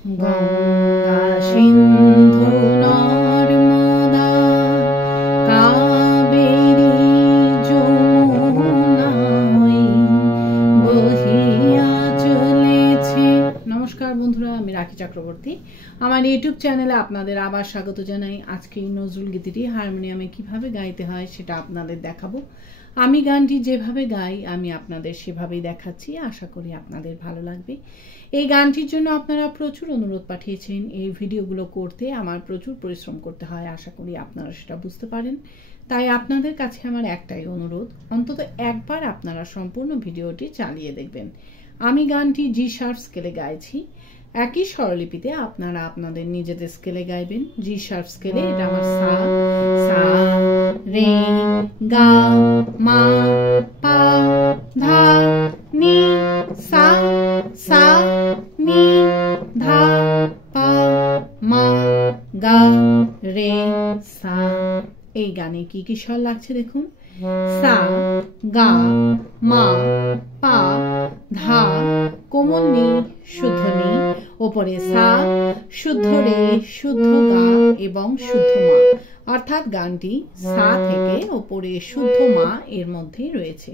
গঙ্গা সিন্ধু নর্মদা কাবেরী যমুনা বহিয়া চলেছে। নমস্কার বন্ধুরা, আমি রাখি চক্রবর্তী। আমার ইউটিউব চ্যানেলে আপনাদের আবার স্বাগত জানাই। আজকে এই নজরুল গীতিটি হারমোনিয়ামে কিভাবে গাইতে হয় সেটা আপনাদের দেখাবো। আমি গানটি যেভাবে গাই আমি আপনাদের সেভাবেই দেখাচ্ছি। আশা করি আপনাদের ভালো লাগবে। এই গানটির জন্য আপনারা প্রচুর অনুরোধ পাঠিয়েছেন। এই ভিডিওগুলো করতে আমার প্রচুর পরিশ্রম করতে হয়, আশা করি আপনারা সেটা বুঝতে পারেন। তাই আপনাদের কাছে আমার একটাই অনুরোধ, অন্তত একবার আপনারা সম্পূর্ণ ভিডিওটি চালিয়ে দেখবেন। আমি গানটি জি শার্প স্কেলে গাইছি। একই স্বরলিপিতে আপনারা আপনাদের নিজেদের স্কেলে গাইবেন। জি শার্প স্কেলে এটা আমার সা, সা, রে, গা, মা, পা, ধা, নি, সা, সা, নি, ধা, পা, মা, গা, রে, সা। এই গানে কি কি স্বর লাগছে দেখুন। সা, গা, মা, পা, ধা, কোমল নি, শুদ্ধ নি, ওপরে সা, শুদ্ধ রে, শুদ্ধ গা এবং শুদ্ধ মা। অর্থাৎ গানটি সা থেকে ওপরে শুদ্ধ মা এর মধ্যেই রয়েছে।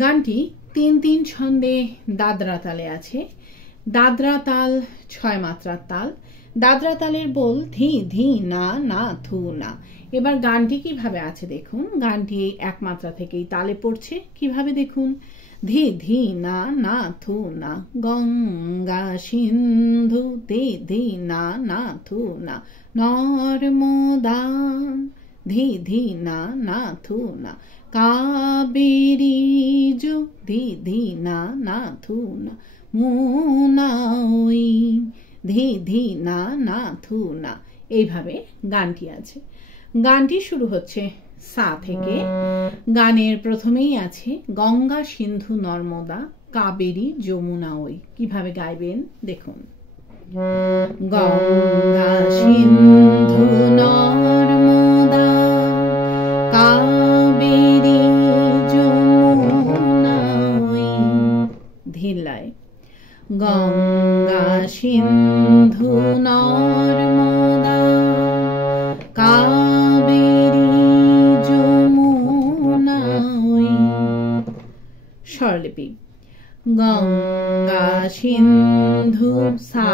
গানটি ৩-৩ ছন্দে দাদরা তালে আছে। দাদরা তাল ৬ মাত্রার তাল। দাদরা তালের বোল ধি ধি না না থু না। এবার গানটি কিভাবে আছে দেখুন। গানটি এক মাত্রা থেকেই তালে পড়ছে। কিভাবে দেখুন। ধি ধি না না থু না, গঙ্গা সিন্ধু ধি ধি না না থু না, নর্মদা ধি ধি না না থু না, কাবেরী যু ধি ধি না না থু না, মুনা ধি ধি না না থু না। এইভাবে গানটি আছে। গানটি শুরু হচ্ছে সা থেকে। গানের প্রথমেই আছে গঙ্গা সিন্ধু নর্মদা কাবেরী যমুনা ওই। কিভাবে গাইবেন দেখুন। গঙ্গা সিন্ধু নর্মদা কাবেরী যমুনা ওই। ধীরলায়। গঙ্গা সিন্ধু নর্মদা কাবেরী যমুনা ওই। স্বরলিপি। গঙ্গা সিন্ধু সা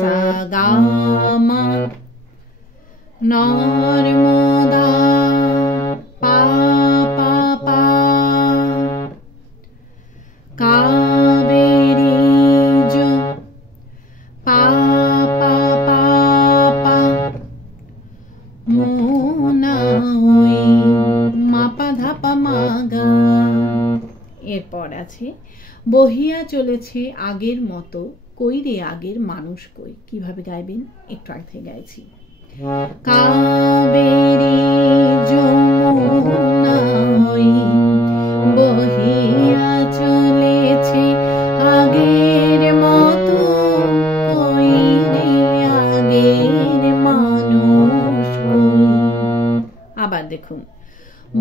সা গা মা, নর্মদা পা পা পা, কাবেরী যো পা পা পা পা, মুনা ওই মা পা ধা পা মা গা। এরপর আছে বহিয়া চলেছে আগের মতো, কই রে আগের মানুষ কই। কিভাবে গাইবেন একটু আগে গাইছি। কাবেরী যমুনা ওই বহিয়া চলেছে আগের মতো, কই রে আগের মানুষ কই। আবার দেখুন।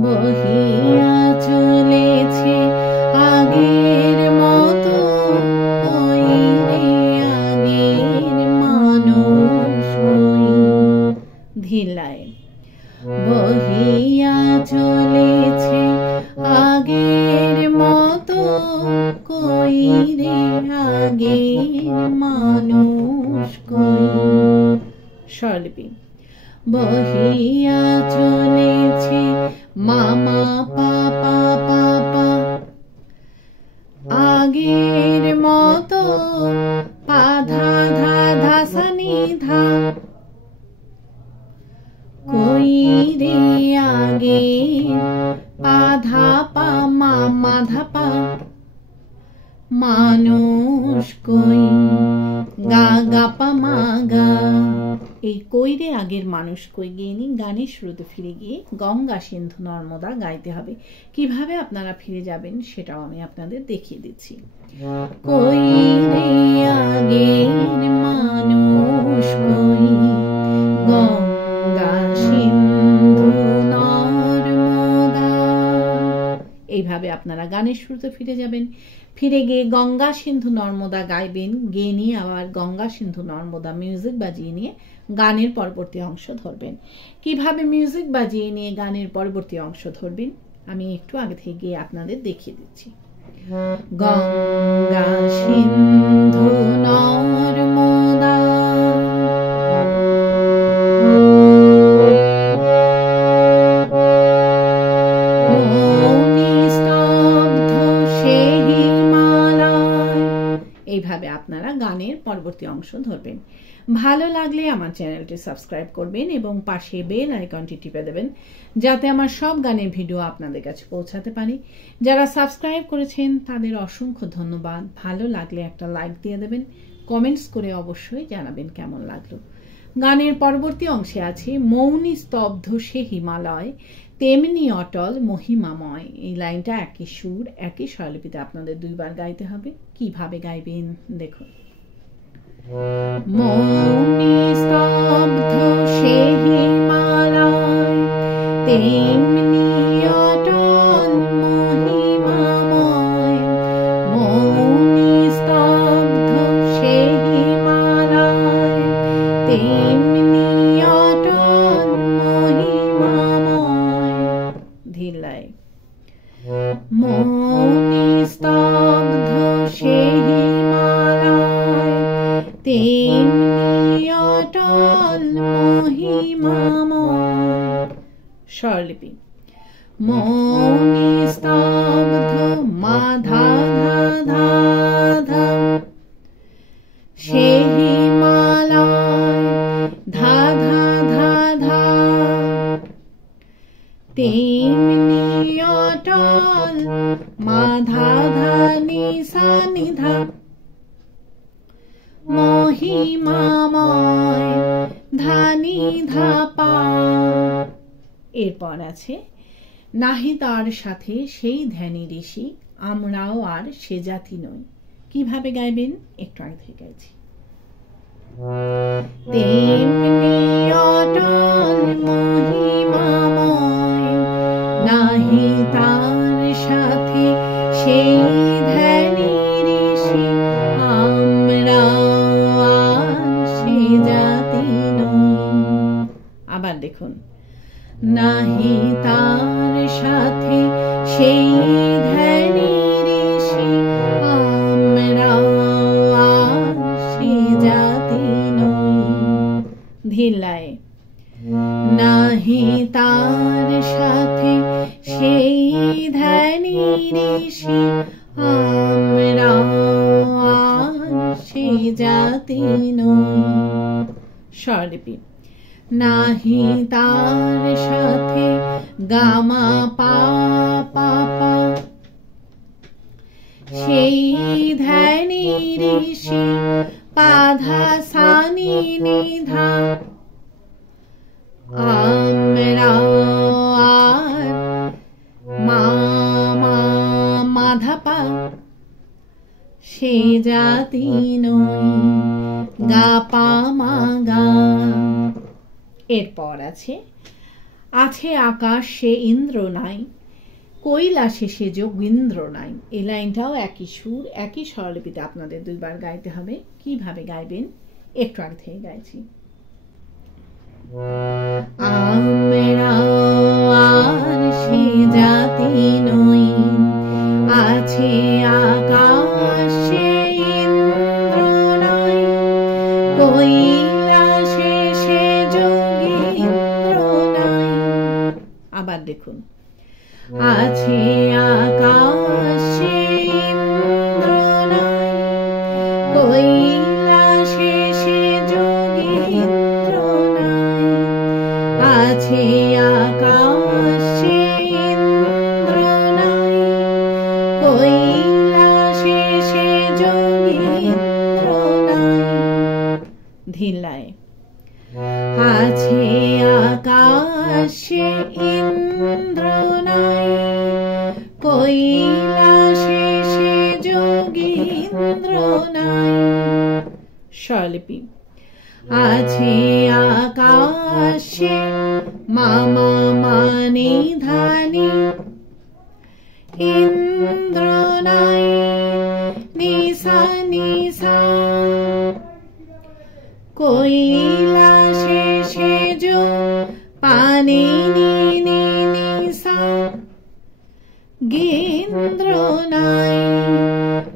বহিয়া চলেছে আগের মতো, কই রে আগের মানুষ কই। ধীরলায়। বহিয়া চলেছে আগের মতো, কই রে আগের মানুষ কই। স্বরলিপি। বহিয়া চলেছে মামা পা পা পা পা, আগের মতো পা ধা ধা ধা সা নি ধা, কই রে আগের পা ধা পা মা মা ধা পা, মানুষ কই গা গা পা মা গা। এই কই রে আগের মানুষ কই গিয়ে নিন। গানের শুরুতে ফিরে গিয়ে গঙ্গা সিন্ধু নর্মদা গাইতে হবে। কিভাবে আপনারা ফিরে যাবেন সেটাও আমি আপনাদের দেখিয়ে দিচ্ছি। কই রে আগের মানুষ কই, গঙ্গা সিন্ধু নর্মদা। এইভাবে আপনারা গানের শুরুতে ফিরে যাবেন, ফিরে গিয়ে গঙ্গা সিন্ধু নর্মদা গাইবেন, গেয়ে নিয়ে আবার গঙ্গা সিন্ধু নর্মদা মিউজিক বাজিয়ে নিয়ে গানের পরবর্তী অংশ ধরবেন। কিভাবে মিউজিক বাজিয়ে নিয়ে গানের পরবর্তী অংশ ধরবেন আমি একটু আগে থেকে গিয়ে আপনাদের দেখিয়ে দিচ্ছি। গঙ্গা সিন্ধু নর্মদা এইভাবে আপনারা গানের পরবর্তী অংশ ধরবেন। ভালো লাগলে আমার চ্যানেলটি সাবস্ক্রাইব করবেন এবং পাশে বেল আইকনটি টিপে দেবেন যাতে আমার সব গানের ভিডিও আপনাদের কাছে পৌঁছাতে পারি। যারা সাবস্ক্রাইব করেছেন তাদের অসংখ্য ধন্যবাদ। ভালো লাগলে একটা লাইক দিয়ে দেবেন, কমেন্টস করে অবশ্যই জানাবেন কেমন লাগলো। গানের পরবর্তী অংশে আছে মৌনী স্তব্ধ সে হিমালয় তেমনি অটল মহিমাময়। এই লাইনটা একই সুর একই স্বরলিপিতে আপনাদের দুইবার গাইতে হবে। কিভাবে গাইবেন দেখুন। মৌনী স্তব্ধ সে হিমালয় তেমনি অটল মহিমাময়। মৌনী স্তব্ধ সে হিমালয় তেমনি অটল মহিমাময়। ধীরলায় মৌনী স্তব্ধ সে হিমালয় তেমনি অটল মহিমাময়। স্বরলিপি মৌনী স্তব্ধ মাধা ধা ধা সে হিমালয় ধা ধা ধা ধা তেমনি অটল মাধা ধা নিসা নিধা মহিমাময় ধানি ধাপা। এরপর আছে নাহি তার সাথে সেই ধ্যানী ঋষি আমরাও আর সে জাতি নই। কিভাবে গাইবেন একটু আগে থেকে গাইছি। তেমনি অটল মহিমাময় নাহি তার সাথে সেই ধ্যানী ঋষি আমরাও আর সে জাতি নই। আবার দেখুন নাহি তার সাথে সেই ধ্যানী ঋষি আমরাও আর সে জাতি নই। ধীরলায় নাহি তার সাথে সেই ধ্যানী ঋষি আমরাও আর সে জাতি নই। স্বরলিপি নাহি তার সাথে গামা পা পা পা সেই ধ্যানী ঋষি পাধা সানি নিধা আমরাও আর মা মা মাধা পা সে জাতি নই গা পা মা গা। এরপর আছে আকাশ সে ইন্দ্র নাই কৈলাসে সে যোগীন্দ্র নাই। এই লাইনটাও একই সুর একই স্বরলিপিতে আপনাদের দুইবার গাইতে হবে। কিভাবে গাইবেন একটু আগে থেকে গাইছি। আমরাও আর সে জাতি নই আছে আকাশ সে ইন্দ্র নাই কৈলাসে সে যোগীন্দ্র নাই। আবার দেখুন আছে আকাশ সে ইন্দ্র নাই কৈলাসে সে যোগীন্দ্র নাই। আছে আকাশ সে ইন্দ্র নাই কৈলাসে সে যোগীন্দ্র নাই। ধীরলায় আছে আকাশ সে ইন্দ্র নাই কৈলাসে সে যোগীন্দ্র নাই। স্বরলিপি আছে আকাশে মামা মানে ধানি ইন্দ্র ইন্দ্র নাই নিসা নিসা কৈলাসে সেজ পানি নি নি নিসা গেন্দ্র নাই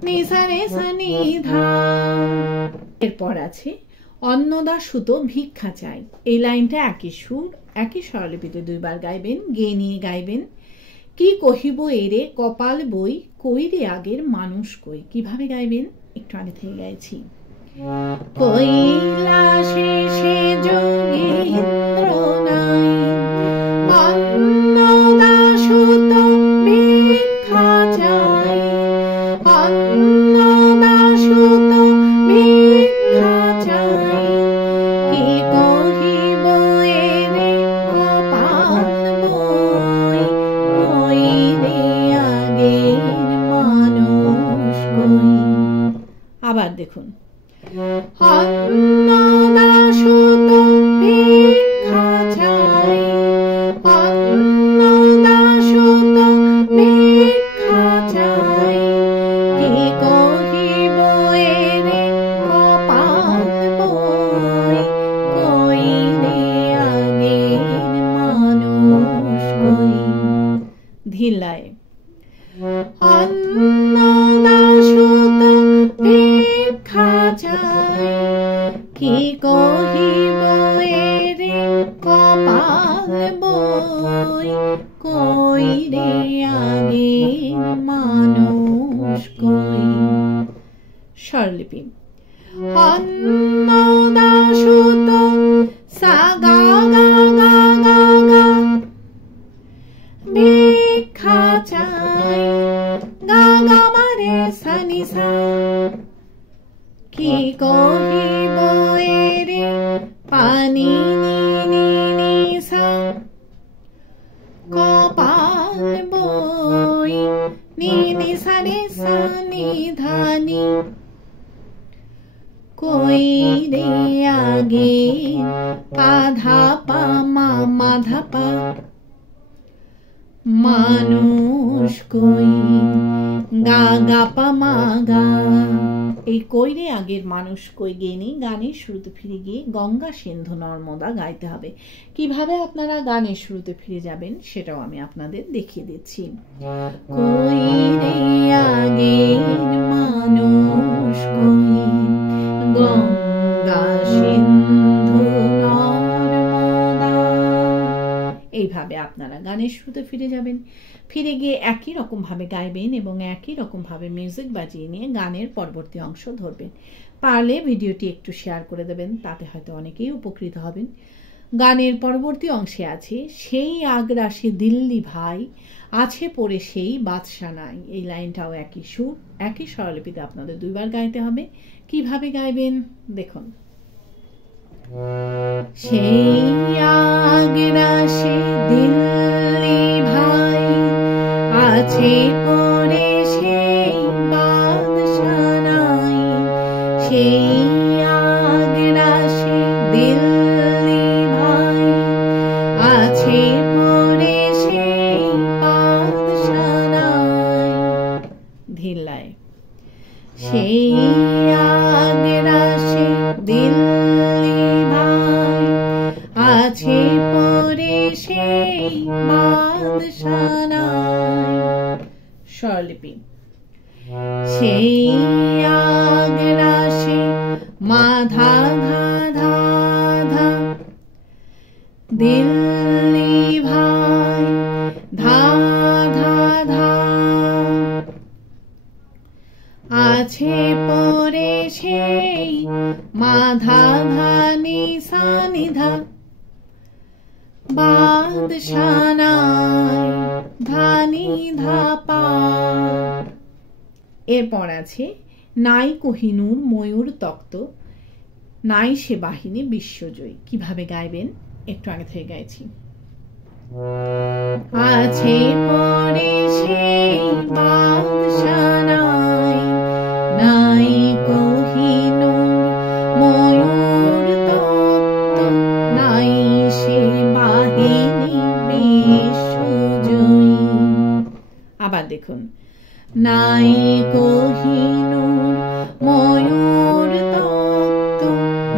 নিসা রেসা নিধা। এরপর আছে অন্নদা সুত ভিক্ষা চাই। এই লাইনটা একই সুর একই স্বরলিপিতে দুইবার গাইবেন, গে নিয়ে গাইবেন। কি কহিব এরে কপাল বই কইরে আগের মানুষ কই। কিভাবে গাইবেন একটু আগে থেকে গাইছি। কৈলাসে সেজ গেন্দ্র নাই অন্নদা সুত ভিক্ষা চাই অন্নদা সুত ভিক্ষা চাই কি কহিব এরে কপাল বই কইরে আগের মানুষ কই। আবার দেখুন অন্নদা সুত ভিক্ষা চাই অন্নদা সুত ভিক্ষা চাই কি কহিব এরে কপাল বই কইরে আগের মানুষ কই। ধিলায় অন্নদা সুত ভিক্ষা চাই কি কহিব এরে কপাল বই কইরে আগের মানুষ কই। স্বরলিপি অন্নদা সুত সা গা গা গা গা গা ভিক্ষা চাই গা গা মারে সা নি সা কি কহিব এরে পানি নি নি নিসা কপাল বই নি নিসা রে সা নি ধা নি কইরে আগে আধা পা মা মাধা পা মানুষ কই গা গা পা মা গা। এই কইরে আগের মানুষ কই গেনি গানের শুরুতে ফিরে গিয়ে গঙ্গা সিন্ধু নর্মদা গাইতে হবে। কিভাবে আপনারা গানের শুরুতে ফিরে যাবেন সেটাও আমি আপনাদের দেখিয়ে দিচ্ছি। কইরে আগের মানুষ কই গঙ্গা সিন্ধু নর্মদা। এইভাবে আপনারা গানের শুরুতে ফিরে যাবেন, ফিরে গিয়ে একই রকম ভাবে গাইবেন এবং একই রকম ভাবে মিউজিক বাজিয়ে নিয়ে গানের পরবর্তী অংশ ধরবেন। পারলে ভিডিওটি একটু শেয়ার করে দেবেন, তাতে হয়তো অনেকেই উপকৃত হবেন। গানের পরবর্তী অংশে আছে সেই আগ্রাসী দিল্লি ভাই আছে পড়ে সেই বাদশা নাই। এই লাইনটাও একই সুর একই স্বরলিপিতে আপনাদের দুইবার গাইতে হবে। কিভাবে গাইবেন দেখুন। সেই আগ্রাসী দিল্লি ভাই আছে পড়ে সেই বাদশা নাই। সেই আগ্রাসী দিল্লি ভাই আছে পড়ে সেই বাদশা নাই। ধিল্লায় সেই আগ্রাসী দিল্লি ভাই আছে পড়ে সেই বাদশা নাই। স্বরলিপি সেই আগ্রাসী মাধা ধা ধা ধা দিল্লি ভাই ধা ধা ধা আছে পড়ে সেই মাধা ধা নি সা নি ধা বাদশা নাই ধা নি ধা পা। এরপর আছে নাই কোহিনূর ময়ূর তক্ত নাই সে বাহিনী বিশ্বজয়ী। কিভাবে গাইবেন একটু আগে থেকে গাইছি। আছে পড়ে সেই বাদশা নাই নাই কোহিনূর ময়ূর তক্ত নাই সে বাহিনী বিশ্বজয়ী। আবার দেখুন নাই কোহিনূর ময়ূর তপ্ত,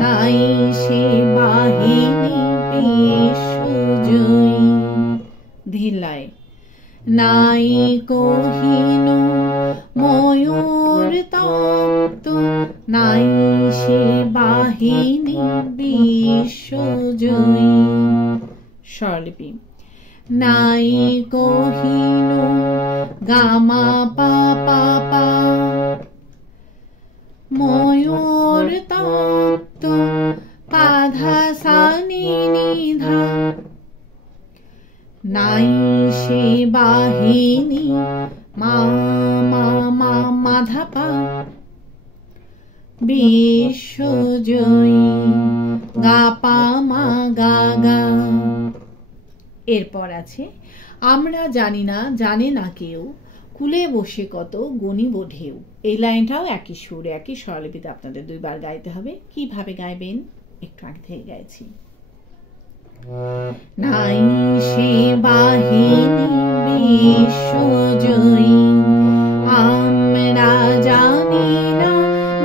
নাই সে বাহিনী বিশ্বজয়ী। ধিলায় নাই কোহিনূর ময়ূর তপ্ত, নাই সে বাহিনী বিশ্বজয়ী। স্বরলিপি নাই কোহিনূর গামা পা পা পা, ময়ূর তপ্ত পাধা সা নি নি ধা, নাই সে বাহিনী মা মা মা মাধা পা বিশ্বজয়ী। গা পা মা গা গা। এরপর আছে আমরা জানি না জানে না কেউ, কুলে বসে কত গণিব ঢেউ। এই লাইনটাও একই সুর একই স্বরলিপিতে আপনাদের দুইবার গাইতে হবে। কিভাবে গাইবেন একটু আগে থেকে গাইছি। নাই সে বাহিনী বিশ্বজয়ী, আমরা জানি না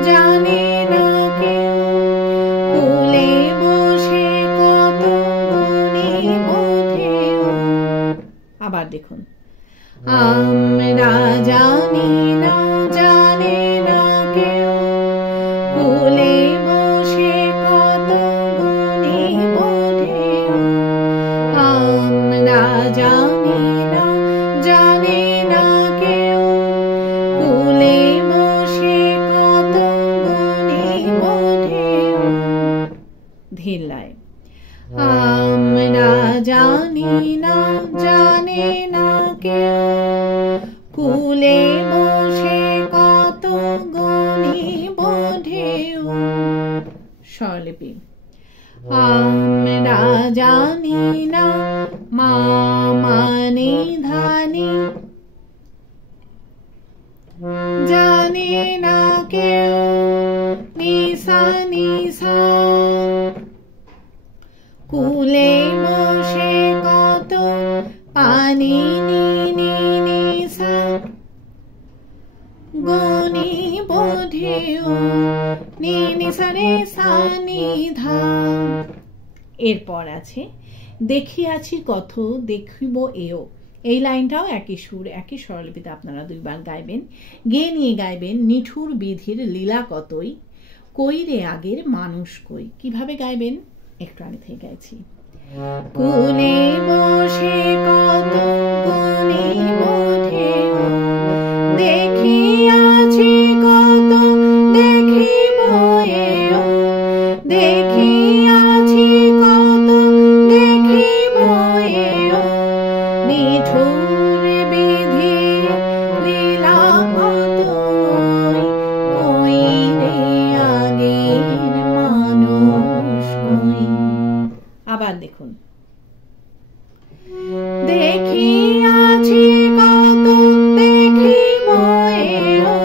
জানে না কেউ, কুলে বসে কত গণিব ঢেউ। আবার দেখুন, আমরা জানি না জানে না কেউ, কুলে বসে কত গণিব ঢেউ। আমরা জানি না জানে না কেউ, কুলে বসে কত গণিব ঢেউ। ধিলায় আমরা জানি না জানে না কেউ, কুলে বসে কত গণিব ঢেউ। স্বরলিপি আমরা জানি না মা মানে ধানি, জানে না কেউ নিসা নিসা, কুলে বসে কত পানি নি নি নিসা, গণিব ঢেউ নি নিসা রে সা নি ধা। এরপর আছে দেখিয়াছি কত দেখিব এও। এই লাইনটাও একই সুর একই স্বরলিপিতে আপনারা দুইবার গাইবেন। গেয়ে নিয়ে গাইবেন নিঠুর বিধির লীলা কতই, কই রে আগের মানুষ কই। কিভাবে গাইবেন একটু আগে থেকে গাইছি। কুলে বসে কত গণিব ঢেউ, দেখিয়াছি কত দেখিব এও, দেখিয়াছি কত দেখিব এও, নিঠুর বিধি লীলা কতই, কই রে আগের মানুষ কই। আবার দেখুন, দেখিয়াছি কত দেখিব এও,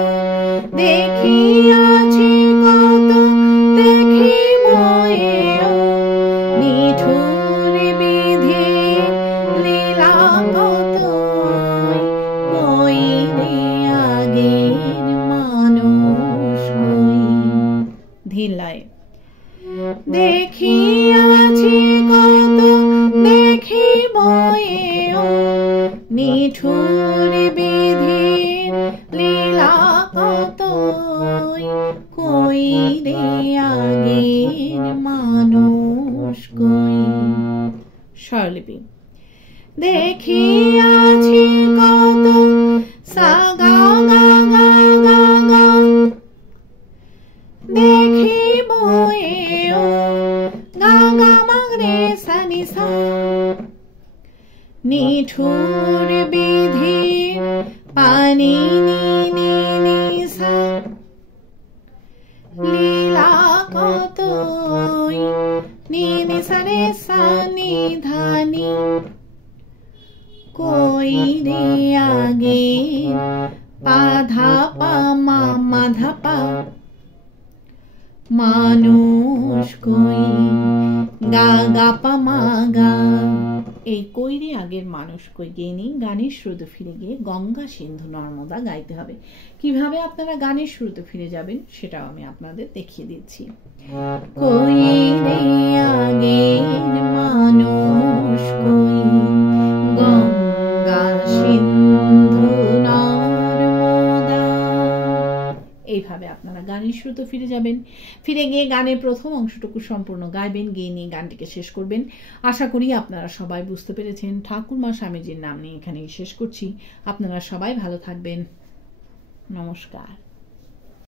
দেখিয়াছি কত দেখিব এও, নিঠুর বিধি লীলা কতই, কই রে আগের মানুষ কই। ধিলায় দেখিয়াছি কত দেখিব এও, নিঠুর বিধির লীলা কতই, কই রে আগের মানুষ কই। স্বরলিপি দেখিয়াছি কত সা গা গা গা গা গা, দেখিব এও গা গা মা রে সা নি সা, নিঠুর বিধির পানি নি নি নি সা, লীলা কতই নি নি সা রে সা নি ধা নি, কই রে আগের পা ধা পা মা মা ধা পা, মানুষ কই গা গা পা মা গা। এই কৈরি আগের মানুষ কই গেনি গানের শুরুতে ফিরে গিয়ে গঙ্গা সিন্ধু নর্মদা গাইতে হবে। কিভাবে আপনারা গানের শুরুতে ফিরে যাবেন সেটাও আমি আপনাদের দেখিয়ে দিচ্ছি। কৈরি আগের মানুষ কই গঙ্গা সিন্ধু নর্মদা, এইভাবে আপনারা গানের শুরুতে ফিরে যাবেন। ফিরে গিয়ে গানের প্রথম অংশটুকু সম্পূর্ণ গাইবেন, গিয়ে নিয়ে গানটিকে শেষ করবেন। আশা করি আপনারা সবাই বুঝতে পেরেছেন। ঠাকুরমা স্বামীজির নাম নিয়ে এখানেই শেষ করছি। আপনারা সবাই ভালো থাকবেন। নমস্কার।